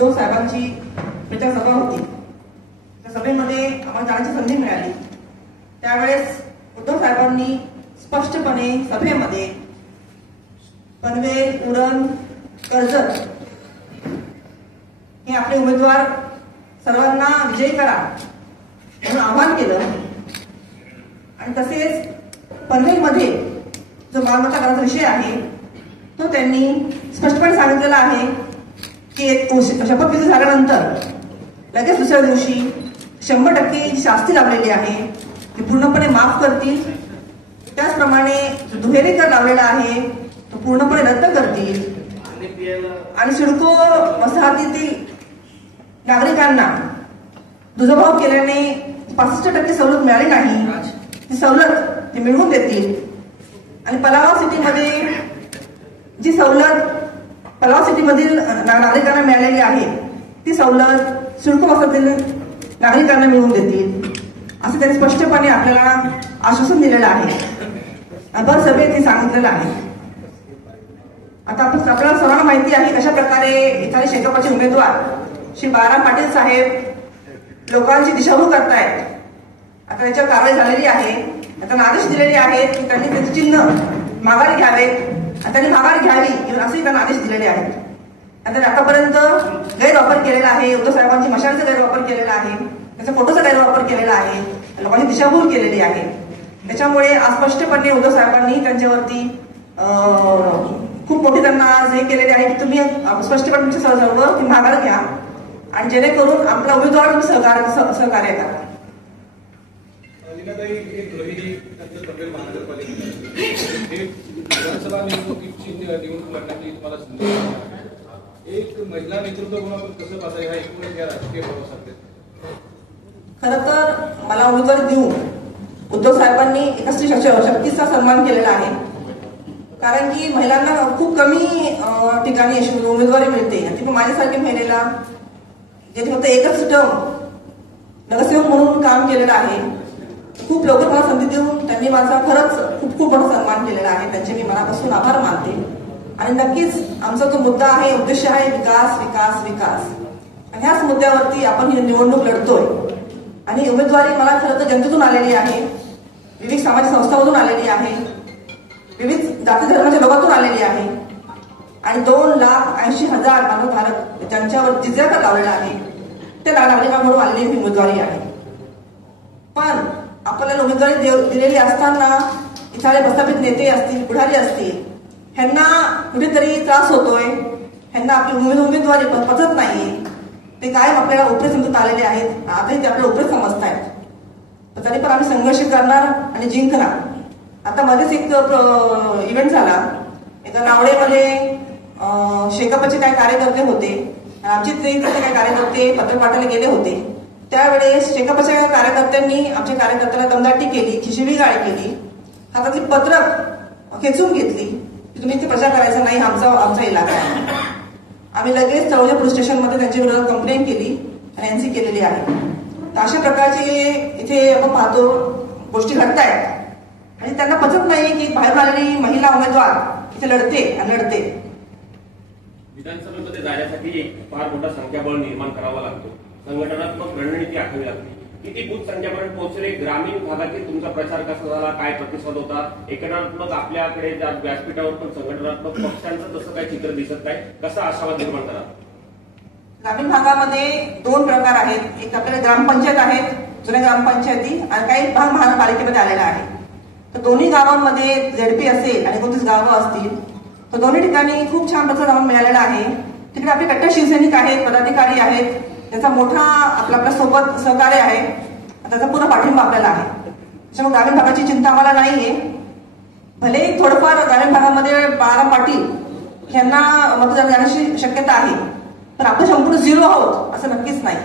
उद्धव साहेबांची प्रचार सभा होती। त्या सभेमध्ये आम्हाला जाण्याची संधी मिळाली। त्यावेळेस उद्धव साहेबांनी स्पष्टपणे सभेमध्ये पनवेल, उरण, कर्जत हे आपले उमेदवार सर्वांना विजयी करा म्हणून आवाहन केलं। आणि तसेच पनवेलमध्ये जो मालमत्ता कराचा विषय आहे तो त्यांनी स्पष्टपणे सांगितलेला आहे की शपथविधी झाल्यानंतर लगेच दुसऱ्या दिवशी 100% जी शास्ती लावलेली आहे ती पूर्णपणे माफ करतील। त्याचप्रमाणे जो दुहेरी कर लावलेला आहे तो पूर्णपणे रद्द करतील। आणि सिडको वसाहतीतील नागरिकांना दुजाभाव केल्याने 65% सवलत मिळाली नाही ती सवलत ते मिळवून देतील। आणि पलावा सिटीमध्ये जी सवलत पलावा सिटीमधील नागरिकांना मिळालेली आहे ती सवलत सिडको वसाहतीतील नागरिकांना मिळवून देतील असं त्यांनी स्पष्टपणे आपल्याला आश्वासन दिलेलं आहे। भर सभेत हे सांगितलेलं आहे। आता आपल्याला सर्वांना माहिती आहे कशा प्रकारे इथले शेकापचे उमेदवार श्री बाळाराम पाटील साहेब लोकांची दिशाभूल करतायत। आता त्याच्यावर कारवाई झालेली आहे। त्यांना आदेश दिलेले आहेत की त्यांनी त्याचे चिन्ह माघारी घ्यावेत आणि त्यांनी माघारी घ्यावी असेही त्यांना आदेश दिलेले आहेत। आणि आतापर्यंत गैरवापर केलेला आहे, उद्धव साहेबांची मशालचा गैरवापर केलेला आहे, त्याच्या फोटोचा गैरवापर केलेला आहे, लोकांची दिशाभूल केलेली आहे। त्याच्यामुळे स्पष्टपणे उद्धव साहेबांनी त्यांच्यावरती खूप मोठी त्यांना आज हे केलेले आहे की तुम्ही स्पष्टपणे तुमच्या सर्व माघार घ्या आणि जेणेकरून आपला उमेदवार तुम्ही सहकार्य करा। विधानसभा निवडणुकीची निवडणूक लढण्याची तुम्हाला संधी एक महिला नेतृत्व म्हणून कसं पाहता हा एकूणच या राजकीय प्रवासात? खरं तर मला उमेदवारी देऊन उद्धव साहेबांनी एका स्त्री शक्तीचा सन्मान केलेला आहे। कारण की महिलांना खूप कमी ठिकाणी अशी उमेदवारी मिळते आणि ती पण माझ्यासारख्या महिलेला ज्यांनी फक्त एकच टर्म नगरसेवक म्हणून काम केलेलं आहे खूप लवकर मला संधी देऊन त्यांनी माझा खरंच खूप खूप मोठा सन्मान केलेला आहे। त्यांचे मी मनापासून आभार मानते। आणि नक्कीच आमचा जो मुद्दा आहे उद्देश आहे विकास विकास विकास आणि ह्याच मुद्द्यावरती आपण ही निवडणूक लढतोय। आणि उमेदवारी मला खरं तर जनतेतून आलेली आहे, विविध सामाजिक संस्थांमधून आलेली आहे, विविध जाती धर्माच्या लोकांतून आलेली आहे। आणि 2,80,000 मानवधारक ज्यांच्यावर जिज्ञा कर लावलेला आहे त्या नागरिकांकडून आलेली ही उमेदवारी आहे। पण आपल्याला उमेदवारी दिलेली असताना इथले प्रस्थापित नेते असतील, पुढारी असतील, ह्यांना कुठेतरी त्रास होतोय, ह्यांना आपली उमेदवारी पचत नाही। ते कायम आपल्याला उपरे समजत आलेले आहेत, आताही ते आपल्याला उपरे समजतायत। तरी पण आम्ही संघर्ष करणार आणि जिंकणार। आता मध्येच एक इव्हेंट झाला, एका नावडेमध्ये शेकापचे काही कार्यकर्ते होते, आमचे ते काही कार्यकर्ते पत्र पाठवले गेले होते। त्यावेळेस शेकापच्या कार्यकर्त्यांनी आमच्या कार्यकर्त्याला दमदाटी केली, शिवीगाळ केली, हातातली पत्रक खेचून घेतली की तुम्ही इथे प्रचार करायचा नाही, आमचा इलाका आहे। आम्ही लगेच तळोजा पोलीस स्टेशनमध्ये त्यांच्या विरोधात कंप्लेंट केली आणि एनसी केलेली आहे। तर अशा प्रकारचे इथे आपण पाहतो गोष्टी घडतायत आणि त्यांना पचत नाही की बाहेर आलेली महिला उमेदवार इथे लढते आणि लढते। विधानसभेमध्ये जाण्यासाठी एक फार मोठा संख्याबळ निर्माण करावा लागतो, संघटनात्मक रणनीती आखावी लागते। किती बूथ संख्यापर्यंत पोहोचले, ग्रामीण भागातील तुमचा प्रचार कसा झाला, काय प्रतिसाद होता, एकनात्मक आपल्याकडे व्यासपीठावर पण संघटनात्मक पक्षांचं तसं काही चित्र दिसत नाही, कसा आशावाद निर्माण करा? ग्रामीण भागामध्ये 2 प्रकार आहेत, एक आपल्याला ग्रामपंचायत आहेत, जुन्या ग्रामपंचायती, आणि काही भाग महानगरपालिकेमध्ये आलेला आहे। तर दोन्ही गावांमध्ये झेडपी असेल आणि 29 गावं असतील, तर दोन्ही ठिकाणी खूप छान प्रतिसाद मिळालेला आहे। तिकडे आपले कट्टर शिवसैनिक आहेत, पदाधिकारी आहेत, त्याचा मोठा आपल्या सोबत सहकार्य आहे, त्याचा पूर्ण पाठिंबा आपल्याला आहे। त्याच्यामुळे ग्रामीण भागाची चिंता आम्हाला नाहीये। भले थोडंफार ग्रामीण भागामध्ये बाळाराम पाटील यांना मतदान जाण्याची शक्यता आहे, पण आपण संपूर्ण 0 आहोत असं नक्कीच नाही।